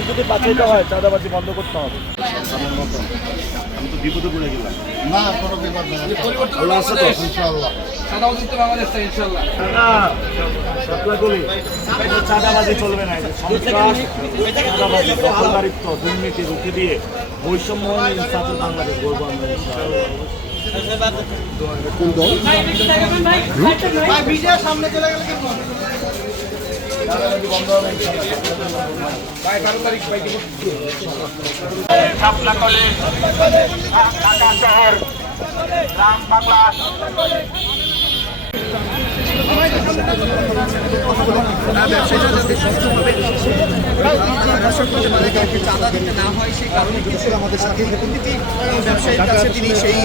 এদের যদি বাঁচাইতে হয় চাঁদাবাজি বন্ধ করতে হবে। আমি তো বিপদে পড়ে গেলাম। না কোনো বিপদ নেই, আল্লাহ আছে তো ইনশাআল্লাহ। সাদামুক্ত বাংলাদেশ চাই ইনশাআল্লাহ। চাঁদাবাজি চলবে না, সন্ত্রাস, চাঁদাবাজি, দখলদারিত্ব, দুর্নীতি রুখে দিয়ে বৈষম্যহীন ইনসাফের বাংলাদেশ গড়বো আমরা ইনশাআল্লাহ। শাপলা কলেজ, ঢাকা শহর, গ্রাম বাংলা। চাঁদা দিতে না হয় সেই কারণে কিছু আমাদের সাথে প্রতিটি ব্যবসায়ীর কাছে তিনি সেই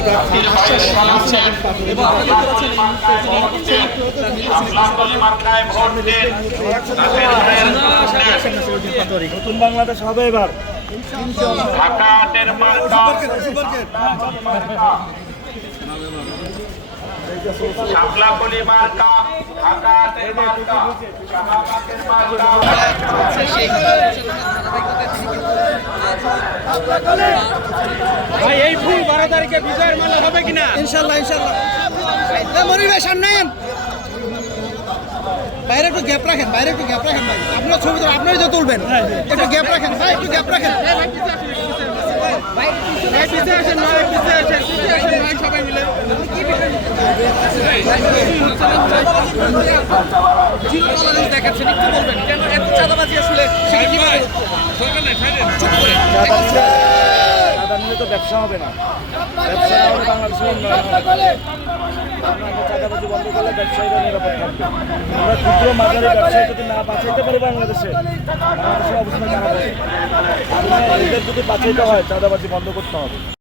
নতুন বাংলাদেশ হবে এবার। শাপলা কলি মার্কা, ঢাকাতের মার্কা, শাহবাগের মার্কা। ভাই এই ফুল 12 তারিখে বিজয়ের মেলা হবে কিনা? ইনশাআল্লাহ ইনশাআল্লাহ। মনির সামনে আন, বাইরে একটু গ্যাপ রাখেন, বাইরে একটু গ্যাপ রাখেন ভাই। আপনার ছবি তো আপনারই তো তুলবেন, একটু গ্যাপ রাখেন ভাই, একটু গ্যাপ রাখেন। সবাই মিলে দেখাচ্ছেন, একটু বলবেন কেন এত চাঁদাবাজি আসলে? চাঁদা নিলে তো ব্যবসা হবে না, ব্যবসা না হলে বাংলাদেশের উন্নয়ন হবে। আমরা চাঁদাবাজি বন্ধ করলে ব্যবসায়ীরা নিরাপদ থাকবে। আমরা ক্ষুদ্র মাঝারি ব্যবসায়ী যদি না বাঁচাইতে পারি বাংলাদেশের অবস্থা খারাপ হবে। এদের যদি বাঁচাইতে হয় চাঁদাবাজি বন্ধ করতে হবে।